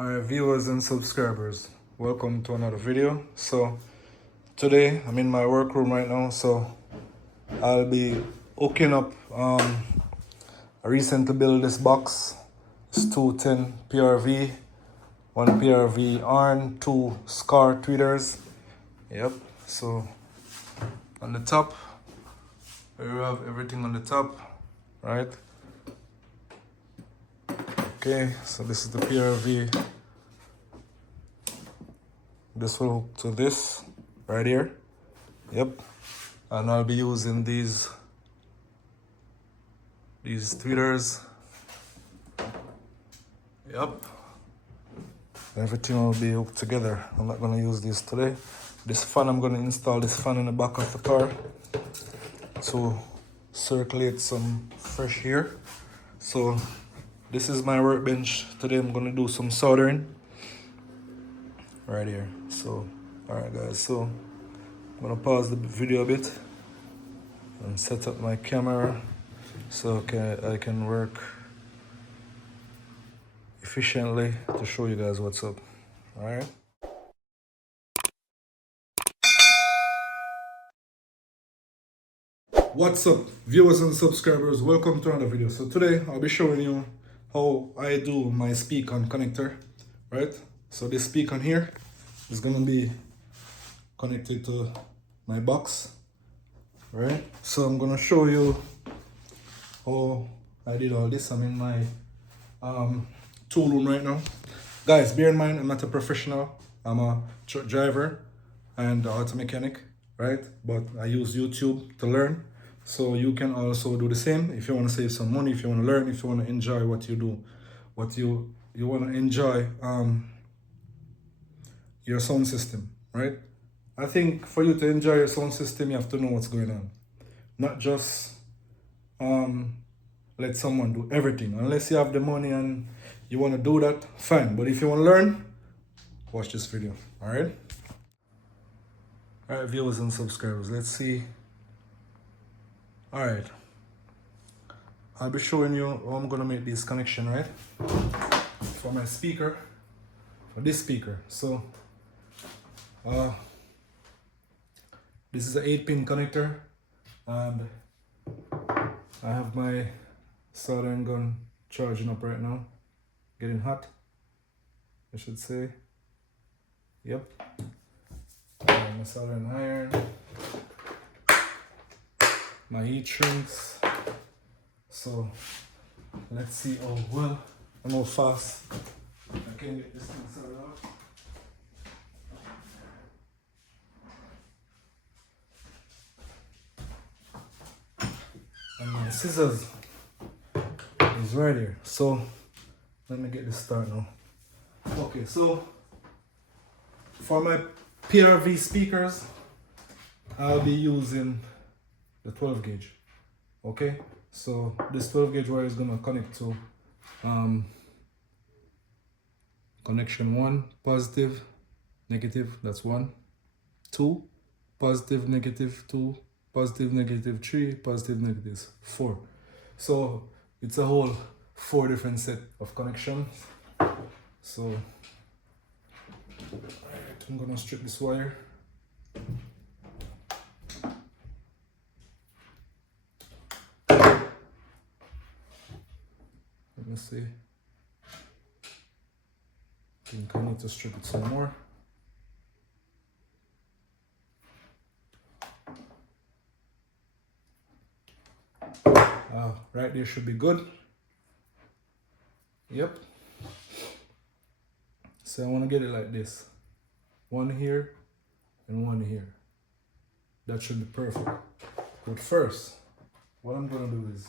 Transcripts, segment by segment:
Alright, viewers and subscribers, welcome to another video. So today I'm in my workroom right now, so I'll be hooking up I recently built this box. It's 210 PRV, 1 PRV iron, 2 Skar tweeters. Yep, so on the top we have everything on the top, right? Okay, so this is the PRV. This will hook to this right here. Yep, and I'll be using these tweeters. Yep, everything will be hooked together. I'm not gonna use this today. This fan, I'm gonna install this fan in the back of the car to circulate some fresh air. So this is my workbench. Today I'm gonna do some soldering right here. So, all right guys, so I'm gonna pause the video a bit and set up my camera so I can work efficiently to show you guys what's up. All right. What's up, viewers and subscribers? Welcome to another video. So today I'll be showing you how I do my STX connector, right? So this STX here is gonna be connected to my box, right? So I'm gonna show you how I did all this. I'm in my tool room right now. Guys, bear in mind, I'm not a professional. I'm a truck driver and auto mechanic, right? But I use YouTube to learn. So you can also do the same if you want to save some money, if you want to learn, if you want to enjoy what you do, what you want to enjoy your sound system, right? I think for you to enjoy your sound system, you have to know what's going on. Not just let someone do everything. Unless you have the money and you want to do that, fine. But if you want to learn, watch this video, all right? All right, viewers and subscribers, let's see. All right, I'll be showing you how I'm gonna make this connection, right? For my speaker, for this speaker. So, this is an 8-pin connector, and I have my soldering gun charging up right now, getting hot, I should say. Yep. And my soldering iron, my heat shrinks. So let's see how well and how fast I can get this thing sorted out. And my scissors is right here. So let me get this started now. Okay, so for my PRV speakers, I'll be using the 12 gauge. Okay, so this 12 gauge wire is gonna connect to connection 1, positive, negative, that's 1, 2, positive, negative, 2, positive, negative, 3, positive, negatives, 4. So it's a whole 4 different set of connections. So alright, I'm gonna strip this wire. Let me see. I think I need to strip it some more. Right there should be good. Yep. So I want to get it like this. One here and one here. That should be perfect. But first, what I'm going to do is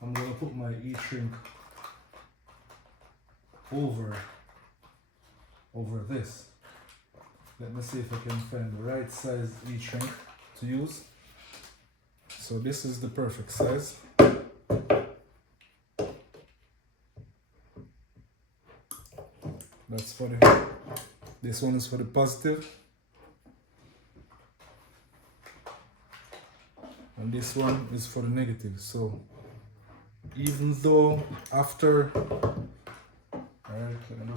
I'm going to put my heat shrink over this. Let me see if I can find the right size heat shrink to use. So this is the perfect size. That's for the, this one is for the positive. And this one is for the negative. So even though after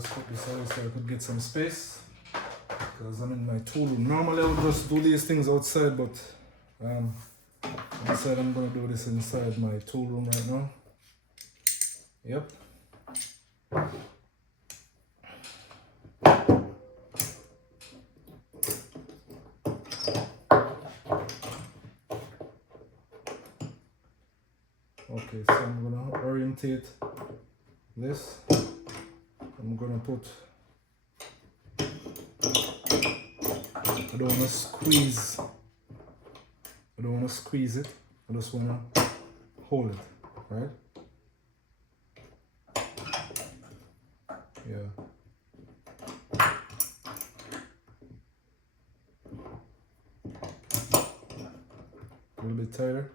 just put this away so I could get some space, because I'm in my tool room. Normally I would just do these things outside, but I decided I'm going to do this inside my tool room right now. Yep. Okay, so I'm going to orientate this. I'm going to put, I don't want to squeeze it, I just want to hold it, right? Yeah. A little bit tighter.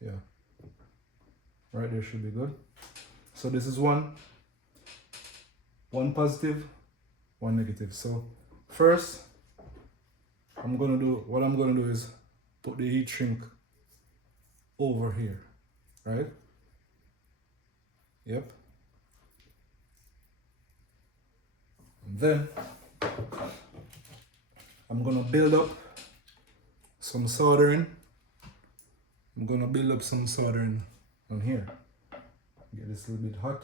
Yeah. Right there should be good. So this is one positive, one negative. So first, what I'm gonna do is put the heat shrink over here, right? Yep. And then I'm gonna build up some soldering. I'm gonna build up some soldering on here. Get this a little bit hot.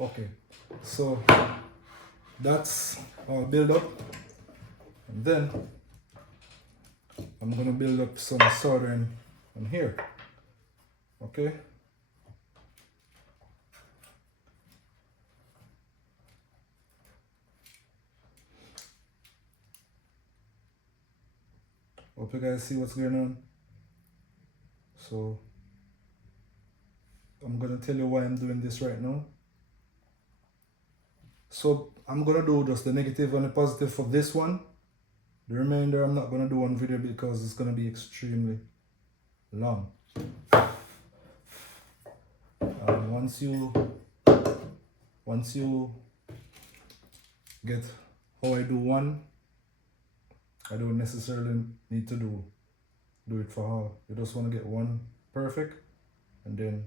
Okay, so that's all build up, and then I'm gonna build up some soldering on here. Okay. Hope you guys see what's going on. So I'm gonna tell you why I'm doing this right now. So I'm gonna do just the negative and the positive for this one. The remainder I'm not gonna do on video because it's gonna be extremely long. Once you get how I do one, I don't necessarily need to do it for all. You just want to get one perfect, and then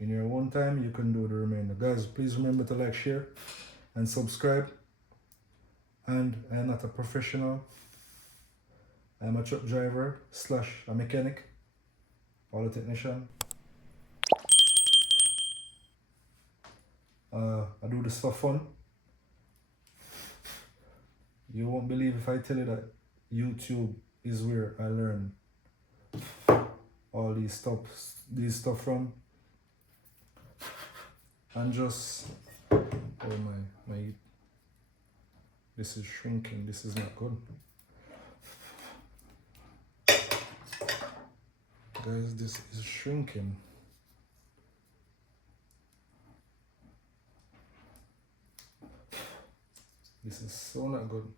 in your own time you can do the remainder. Guys, please remember to like, share, and subscribe. And I'm not a professional. I'm a truck driver / a mechanic, auto technician. I do this for fun. You won't believe if I tell you that YouTube is where I learn all these stuff from. And just, oh my, this is shrinking. This is not good. Guys, this is shrinking. This is so not good.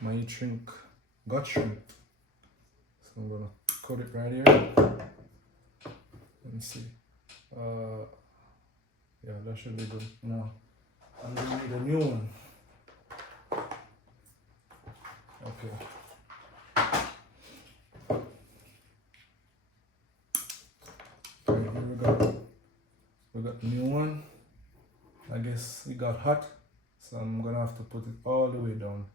My heat shrink got shrink. So I'm gonna cut it right here. Let me see. Yeah, that should be good. Now, I'm gonna need a new one. Okay. Right, here we go. We got the new one. I guess it got hot, so I'm gonna have to put it all the way down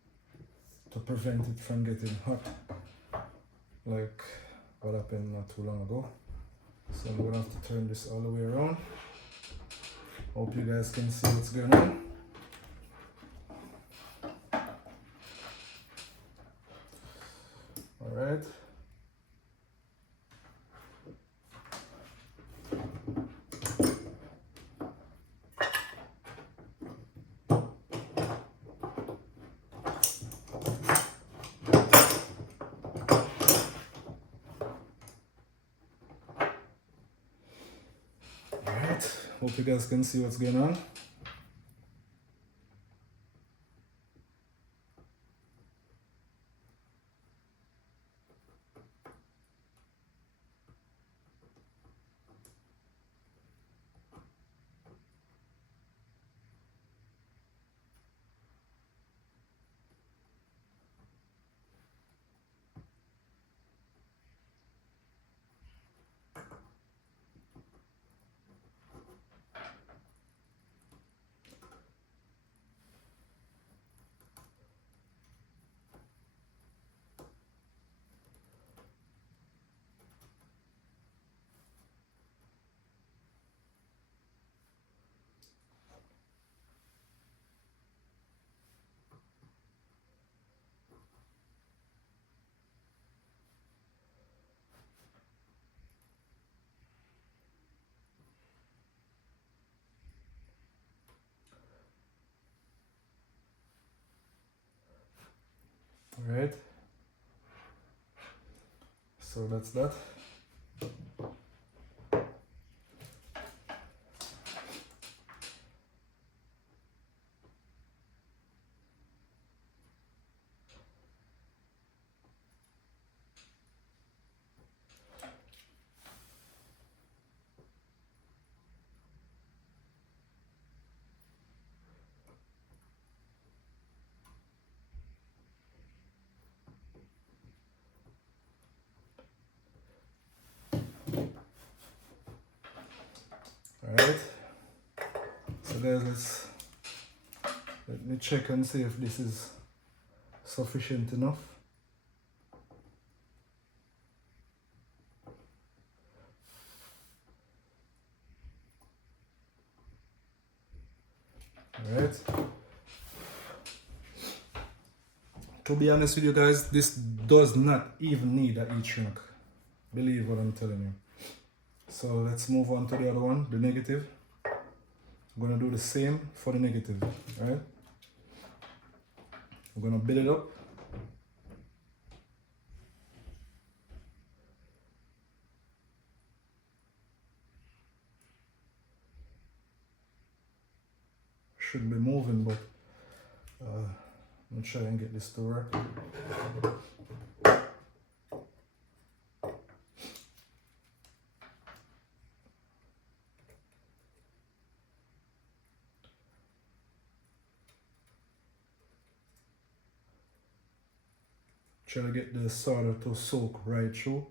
to prevent it from getting hot, like what happened not too long ago. So I'm gonna have to turn this all the way around. Hope you guys can see what's going on. All right. Hope you guys can see what's going on. All right. So that's that. All right. So guys, let me check and see if this is sufficient enough. Alright. To be honest with you guys, this does not even need a heat shrink. Believe what I'm telling you. So let's move on to the other one, the negative. I'm gonna do the same for the negative, right? We're gonna build it up. Should be moving, but I'm gonna try and get this to work. Try to get the solder to soak right through.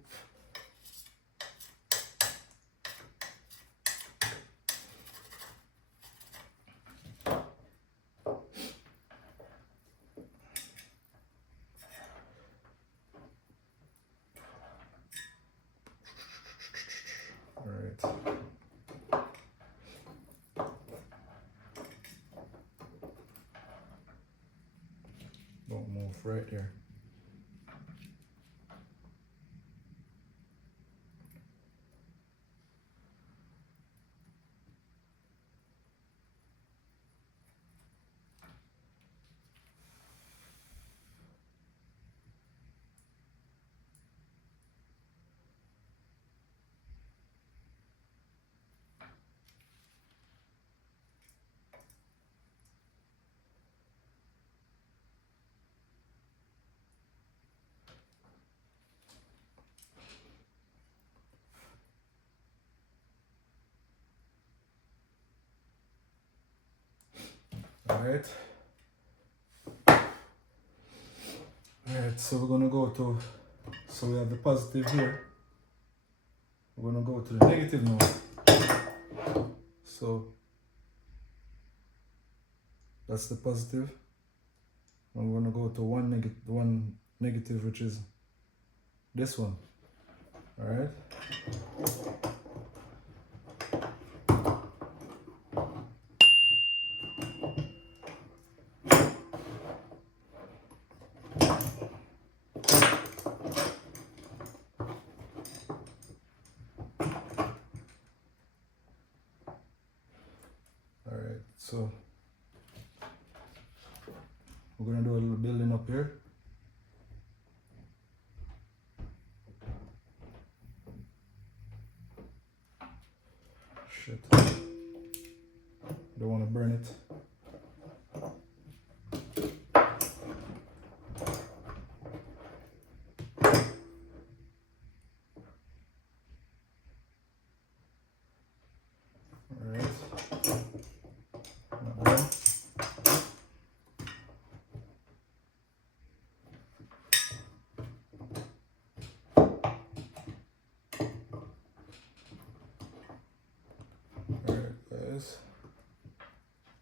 Alright. Don't move right there. Alright. Alright, so we're gonna go to, so we have the positive here. We're gonna go to the negative now. So that's the positive. I'm gonna go to one negative, which is this one. Alright. Alright, so we're gonna do a little building up here. Shit. don't want to burn it.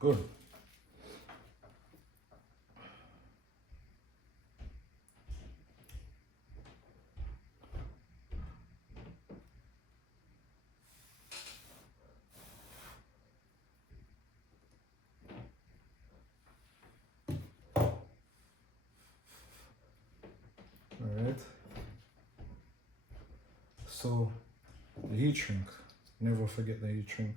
Good. All right. So the heat shrink. Never forget the heat shrink.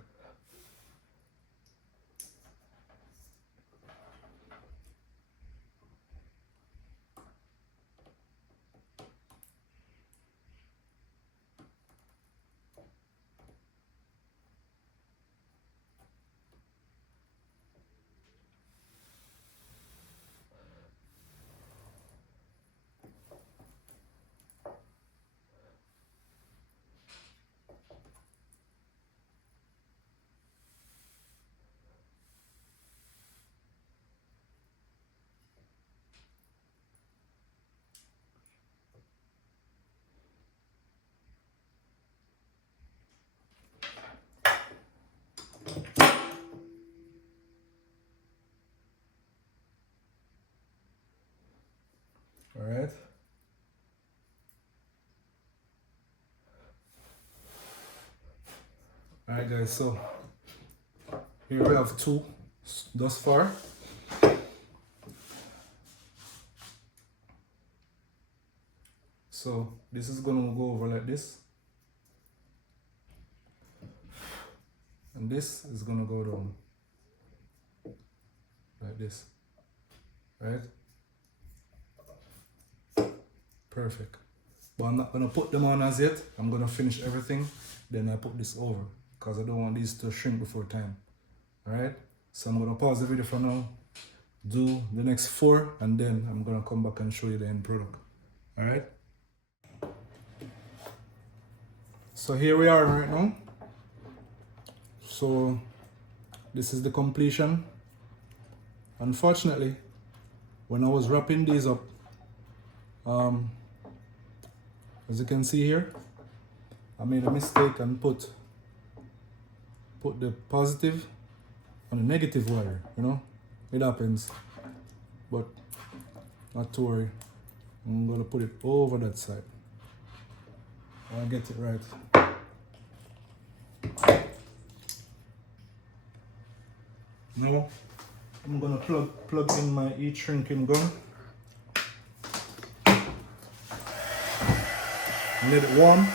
All right. All right, guys. So here we have two thus far. So this is gonna go over like this, and this is gonna go down like this, right? Perfect. But I'm not gonna put them on as yet. I'm gonna finish everything, then I put this over because I don't want these to shrink before time. All right. So I'm gonna pause the video for now, do the next 4, and then I'm gonna come back and show you the end product. All right. So here we are right now. So this is the completion. Unfortunately, when I was wrapping these up, as you can see here, I made a mistake and put the positive on the negative wire, you know, it happens, but not to worry. I'm gonna put it over that side. I'll get it right. Now I'm gonna plug in my heat shrinking gun. Let it warm.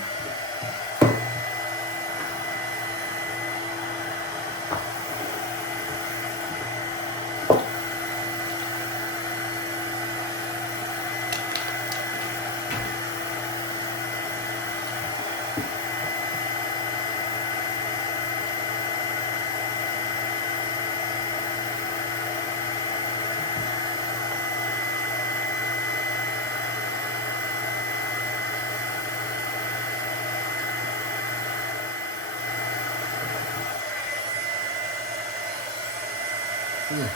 Ooh,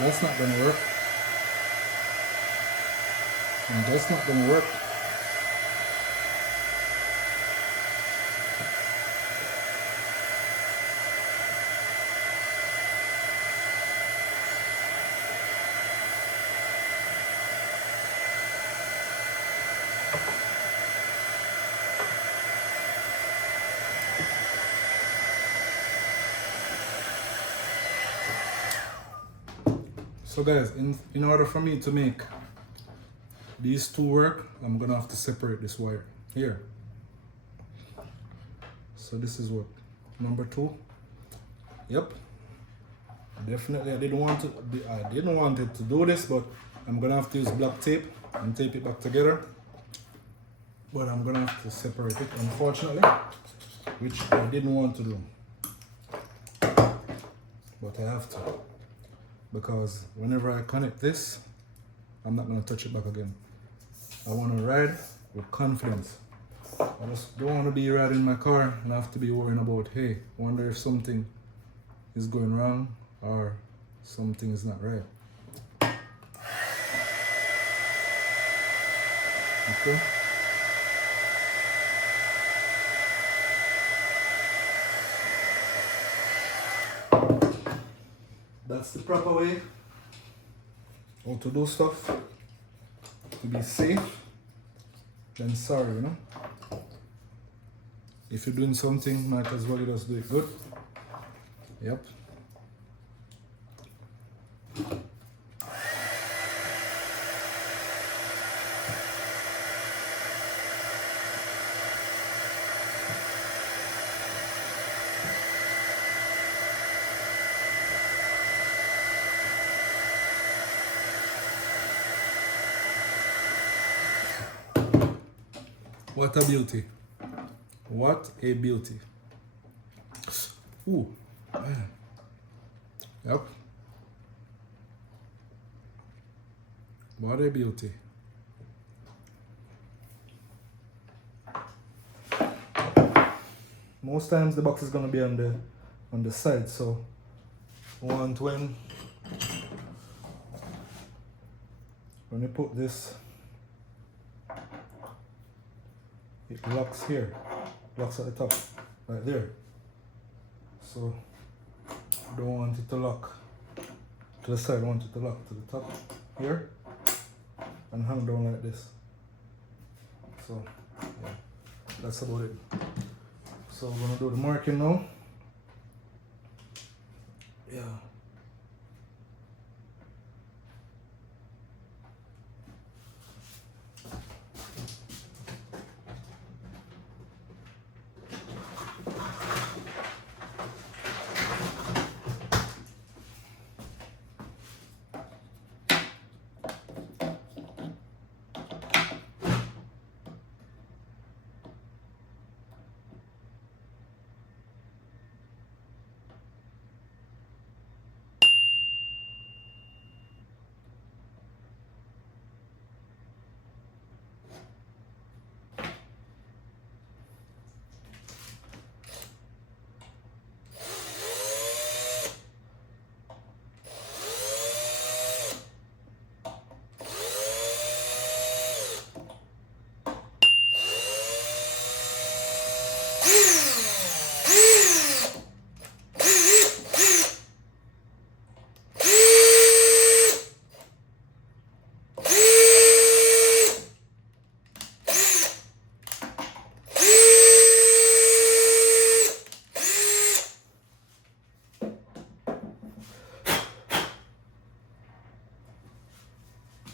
that's not gonna work. And that's not gonna work. So guys, in order for me to make these two work, I'm gonna have to separate this wire here. So this is what, number 2. Yep. Definitely I didn't want it to do this, but I'm gonna have to use black tape and tape it back together. But I'm gonna have to separate it, unfortunately, which I didn't want to do. but I have to, because whenever I connect this, I'm not going to touch it back again. I want to ride with confidence. I just don't want to be riding my car and have to be worrying about, hey, wonder if something is going wrong or something is not right. Okay. That's the proper way how to do stuff to be safe than sorry, you know. If you're doing something, might as well just do it good. Yep. What a beauty. What a beauty. Ooh. Man. Yep. What a beauty. Most times the box is gonna be on the side, so when you put this, it locks here, locks at the top, right there. So don't want it to lock to the side, I want it to lock to the top here and hang down like this. So yeah, that's about it. So we're gonna do the marking now. Yeah.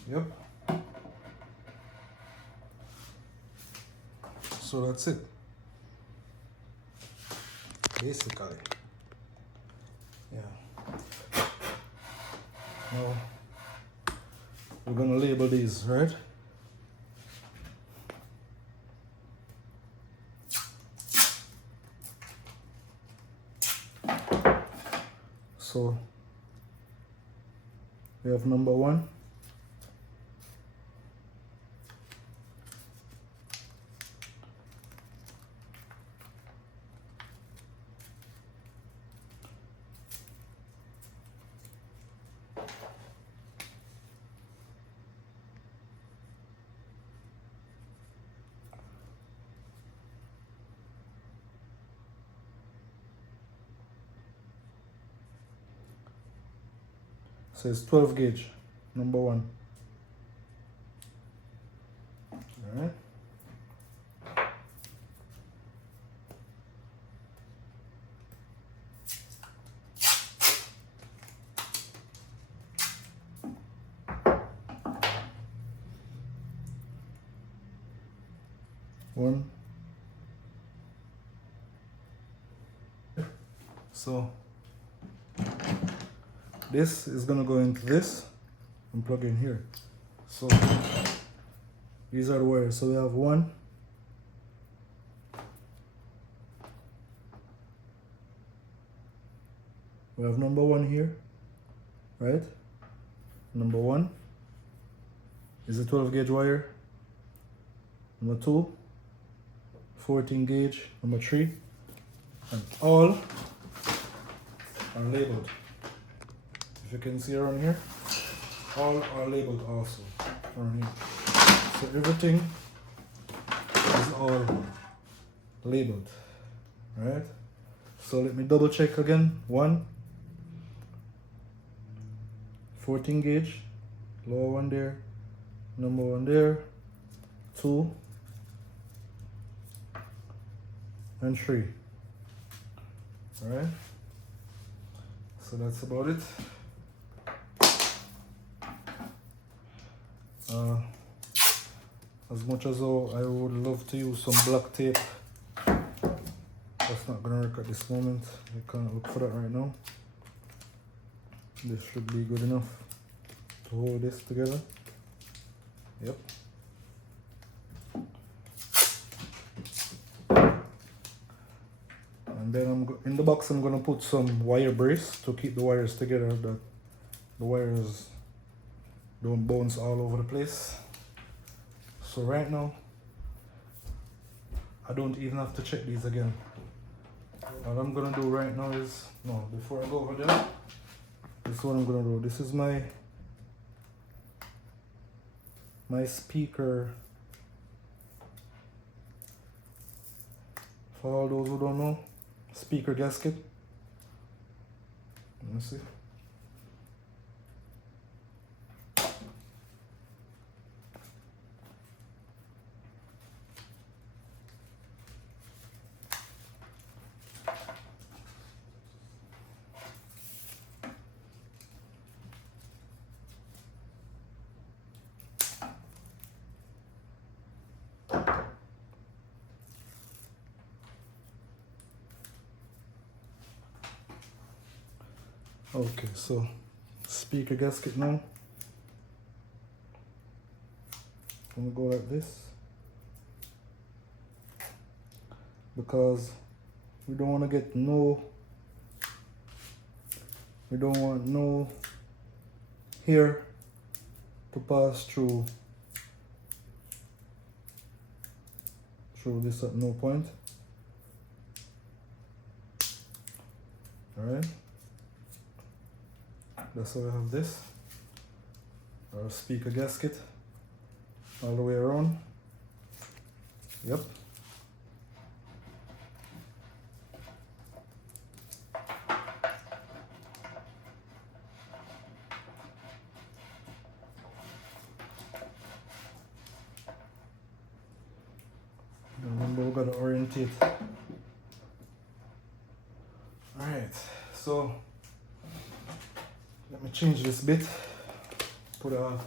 Yep. So that's it. Basically. Yeah. Now we're gonna label these, right? So we have number 1. So it's 12 gauge, number 1. All right. One. So this is gonna go into this and plug in here. So these are the wires. So we have 1, 2, We have number 1 here, right? Number 1 is a 12 gauge wire. Number 2, 14 gauge. Number 3, and all are labeled. If you can see around here, all are labeled also around here. So everything is all labeled, right? So let me double check again. 1, 14 gauge, lower one there, number 1 there, 2 and 3. All right, so that's about it. As much as I would love to use some black tape, that's not gonna work at this moment. I can't look for that right now. This should be good enough to hold this together. Yep. And then in the box I'm gonna put some wire brace to keep the wires together, that the wires don't bounce all over the place. So right now, I don't even have to check these again. What I'm gonna do right now is, no, before I go over there, this is what I'm gonna do. This is my speaker. For all those who don't know, speaker gasket. Let me see. Okay, so speaker gasket now. I'm gonna go like this because we don't want to get we don't want no hair to pass through this at no point. All right. That's why I have this, our speaker gasket, all the way around. Yep. Remember, we gotta orientate. All right, so let me change this bit, put a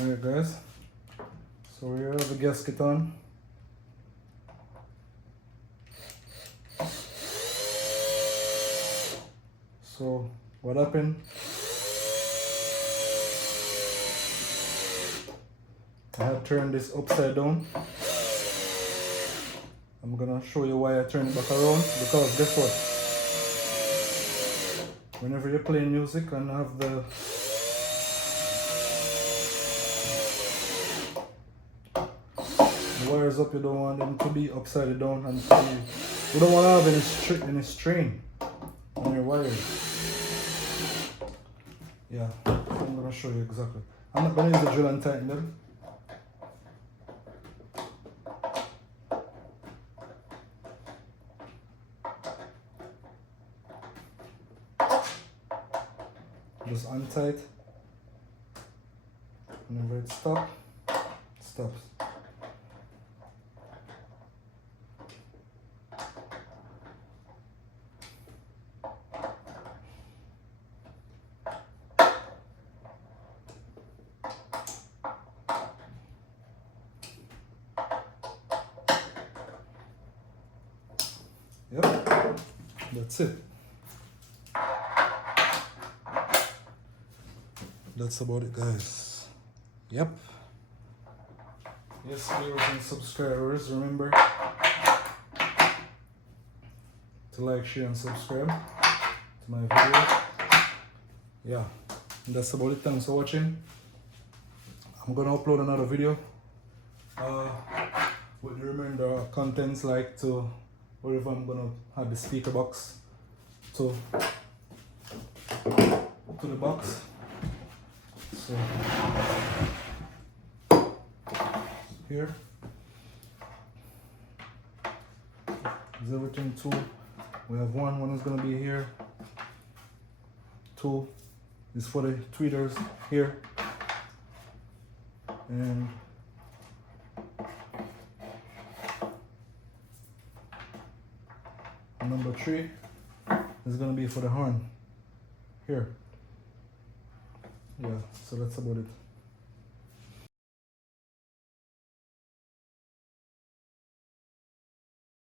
Alright guys, so here have the gasket on. So what happened? I have turned this upside down. I'm gonna show you why I turn it back around, because guess what? Whenever you're playing music and have the wires up, you don't want them to be upside down, and you don't want to have any strain on your wires. Yeah, I'm gonna show you exactly. I'm not gonna use the drill and tighten them. Just untight. Whenever it stops, it stops. That's it. That's about it, guys. Yep. Yes, viewers and subscribers, remember to like, share, and subscribe to my video. Yeah, that's about it. Thanks for watching. I'm gonna upload another video with the remainder contents, like to wherever I'm gonna have the speaker box to the box. So here is everything. Two, we have one is gonna be here. Two is for the tweeters here, and number 3 is gonna be for the horn here. Yeah, so that's about it.